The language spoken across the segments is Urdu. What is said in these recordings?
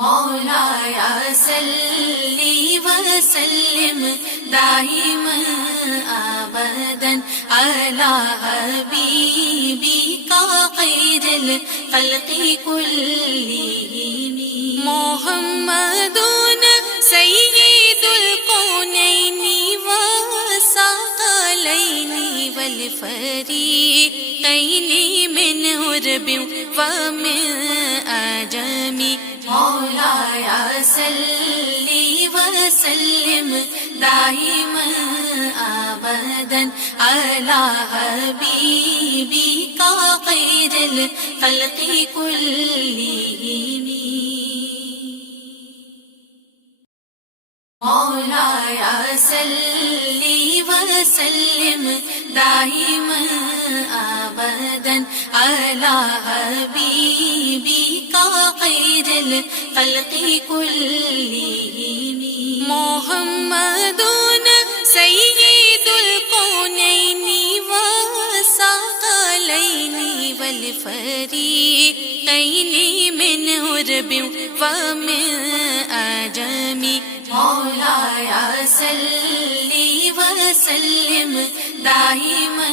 مولاي صل وسلم دائما ابدا على حبيبك خير الخلق كلهم محمد سيد الكونين والثقلين والفريقين من عرب ومن عجم مولاي صل وسلم دائما ابدا على حبيبك خير الخلق كلهم مولاي صل وسلم دائما ابدا على حبيبك خير الخلق كلهم محمد سيد الكونين والثقلين والفريقين من عرب ومن عجم مولاي صل وسلم دائما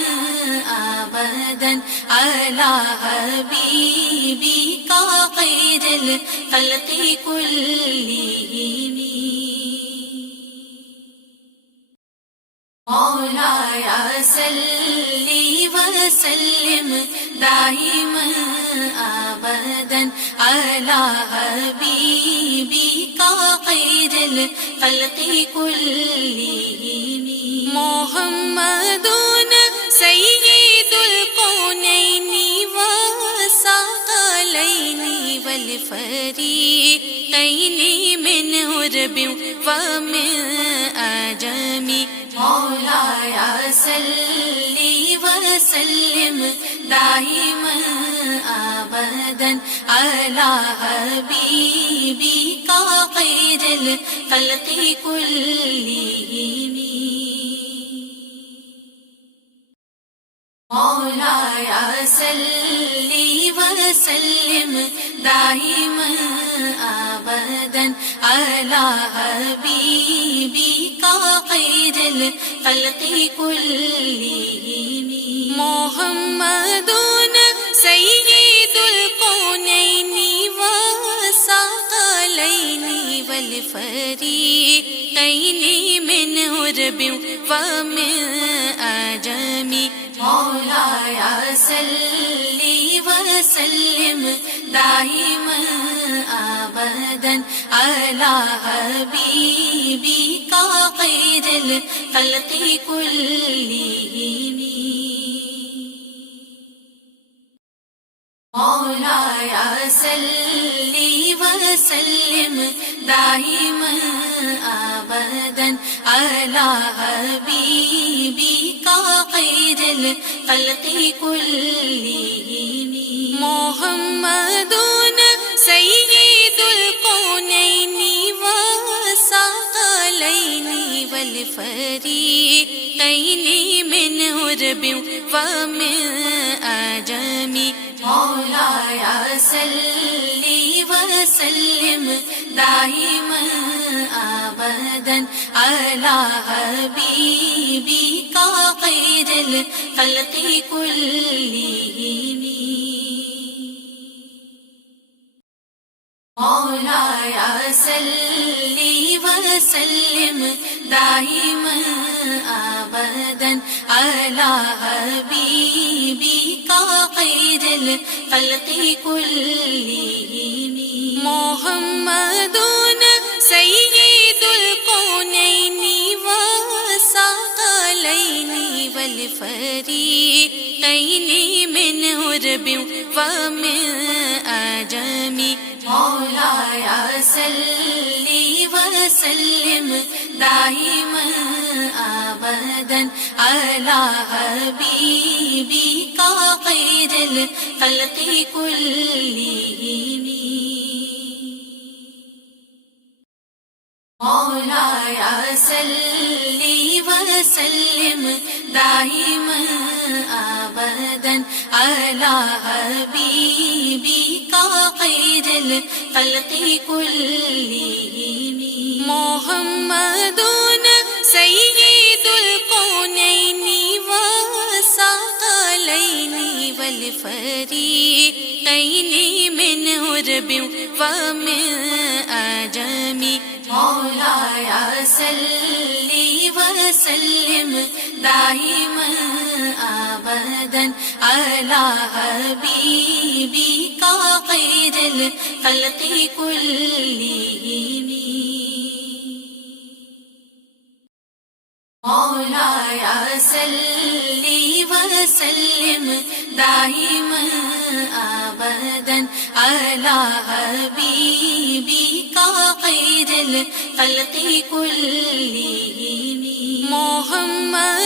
ابدا على حبيبك خير الخلق كلهم مولاي صل وسلم دائما ابدا على حبيبك خير الخلق كلهم محمد سيد الكونين والثقلين والفريقين من عرب ومن عجم مولاي صل وسلم دائما ابدا على حبيبك خير الخلق كلهم مولاي صل وسلم دائما ابدا على حبيبك خير الخلق كلهم محمد سيد الكونين والثقلين والفريقين من عرب ومن عجم مولاي صل وسلم دائما ابدا على حبيبك خير الخلق كلهم مولاي صل وسلم دائما ابدا على حبيبك خير الخلق كلهم محمد سيد الكونين والثقلين والفريقين من عرب ومن عجم مولاي صل وسلم دائما ابدا على حبيبك خير الخلق كلهم مولاي صل وسلم دائما ابدا على حبيبك خير الخلق كلهم محمد سيد الكونين والثقلين والفريقين من عرب ومن عجم مولاي صل وسلم دائما ابدا على حبيبك خير الخلق كلهم مولاي صل وسلم دائما ابدا على حبيبك خير الخلق كلهم محمد سيد الكونين والثقلين والفريقين من عرب ومن عجم مولاي صل وسلم دائما ابدا على حبيبك خير الخلق كلهم مولاي صل وسلم دائما ابدا على حبيبك خير الخلق كلهم محمد